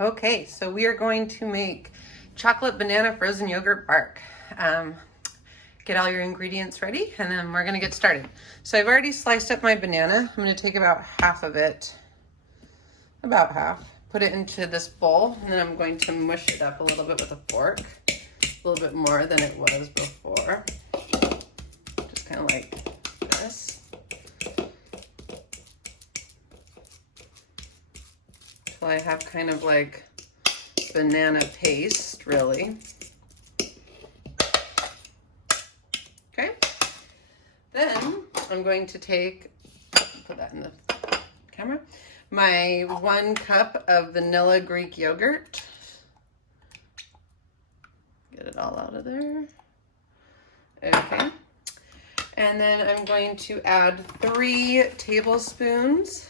Okay, so we are going to make chocolate banana frozen yogurt bark. Get all your ingredients ready and then we're gonna get started. So I've already sliced up my banana. I'm gonna take about half of it, about half, put it into this bowl, and then I'm going to mush it up a little bit with a fork, a little bit more than it was before. Just kind of like this. Till I have kind of like banana paste, really. Okay. Then I'm going to take, put that in the camera, my 1 cup of vanilla Greek yogurt. Get it all out of there. Okay. And then I'm going to add 3 tablespoons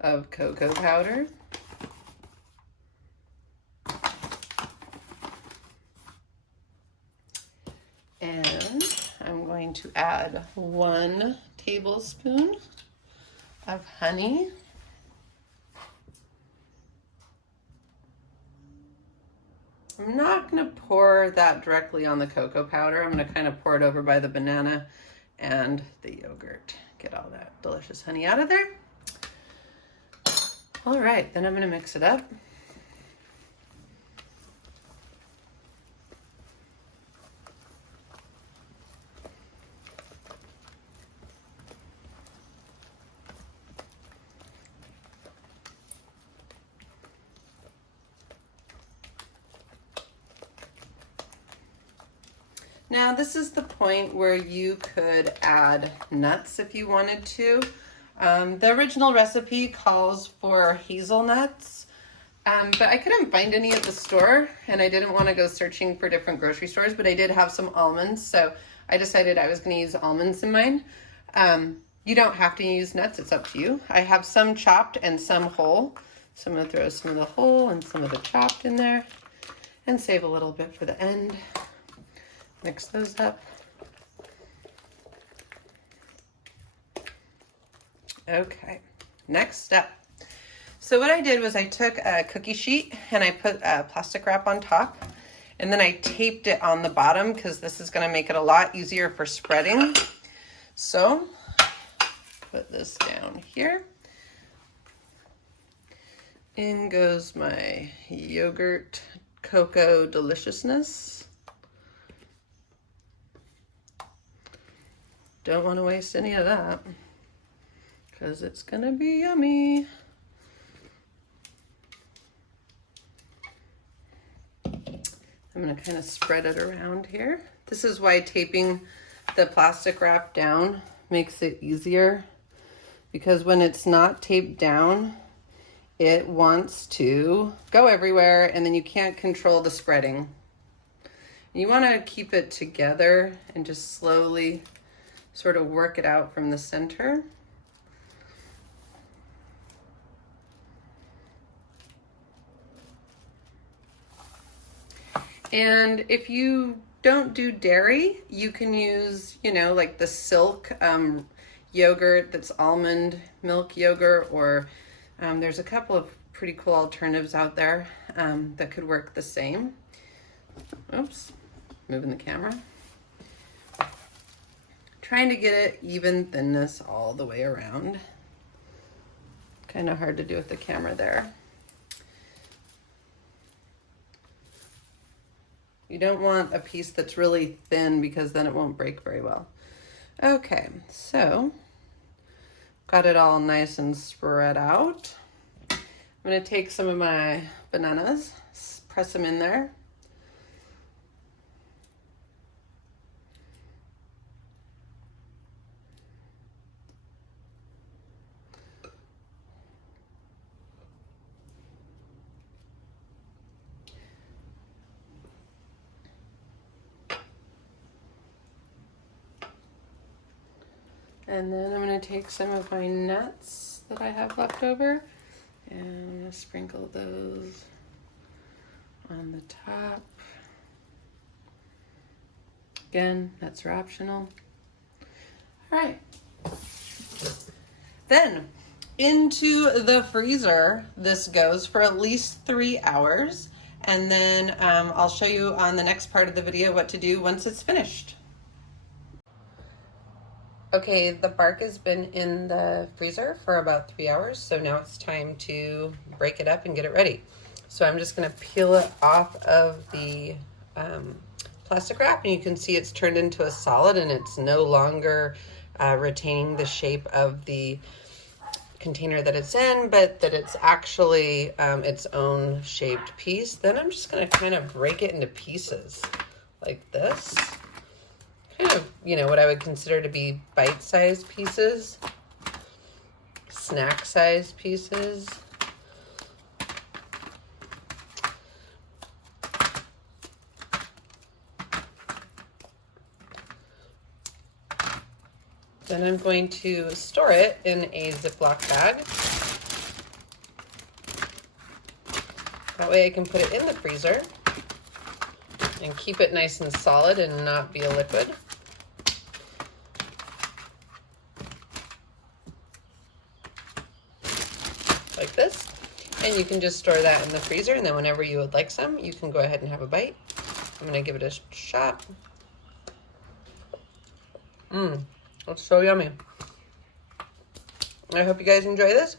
of cocoa powder. And I'm going to add 1 tablespoon of honey. I'm not going to pour that directly on the cocoa powder. I'm going to kind of pour it over by the banana and the yogurt. Get all that delicious honey out of there. All right, then I'm going to mix it up. Now this is the point where you could add nuts if you wanted to. The original recipe calls for hazelnuts, but I couldn't find any at the store and I didn't want to go searching for different grocery stores, but I did have some almonds, so I decided I was going to use almonds in mine. You don't have to use nuts, it's up to you. I have some chopped and some whole, so I'm going to throw some of the whole and some of the chopped in there and save a little bit for the end. Mix those up. Okay, next step. So what I did was I took a cookie sheet and I put a plastic wrap on top, and then I taped it on the bottom because this is going to make it a lot easier for spreading. So put this down here. In goes my yogurt cocoa deliciousness. Don't want to waste any of that because it's gonna be yummy. I'm gonna kind of spread it around here. This is why taping the plastic wrap down makes it easier, because when it's not taped down, it wants to go everywhere and then you can't control the spreading. You want to keep it together and just slowly sort of work it out from the center. And if you don't do dairy, you can use, you know, like the Silk yogurt that's almond milk yogurt, or there's a couple of pretty cool alternatives out there that could work the same. Oops, moving the camera. Trying to get it even thinness all the way around. Kind of hard to do with the camera there. You don't want a piece that's really thin because then it won't break very well. Okay, so got it all nice and spread out. I'm gonna take some of my bananas, press them in there. And then I'm going to take some of my nuts that I have left over and I'm going to sprinkle those on the top. Again, nuts are optional. All right. Then Into the freezer this goes for at least 3 hours, and then I'll show you on the next part of the video what to do once it's finished. Okay, the bark has been in the freezer for about 3 hours, so now it's time to break it up and get it ready. So I'm just gonna peel it off of the plastic wrap, and you can see it's turned into a solid and it's no longer retaining the shape of the container that it's in, but that it's actually its own shaped piece. Then I'm just going to kind of break it into pieces like this. Kind of, you know, what I would consider to be bite-sized pieces, snack-sized pieces. Then I'm going to store it in a Ziploc bag. That way I can put it in the freezer and keep it nice and solid and not be a liquid. Like this. And you can just store that in the freezer, and then whenever you would like some, you can go ahead and have a bite. I'm gonna give it a shot. It's so yummy. I hope you guys enjoy this.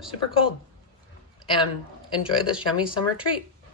Super cold. And enjoy this yummy summer treat.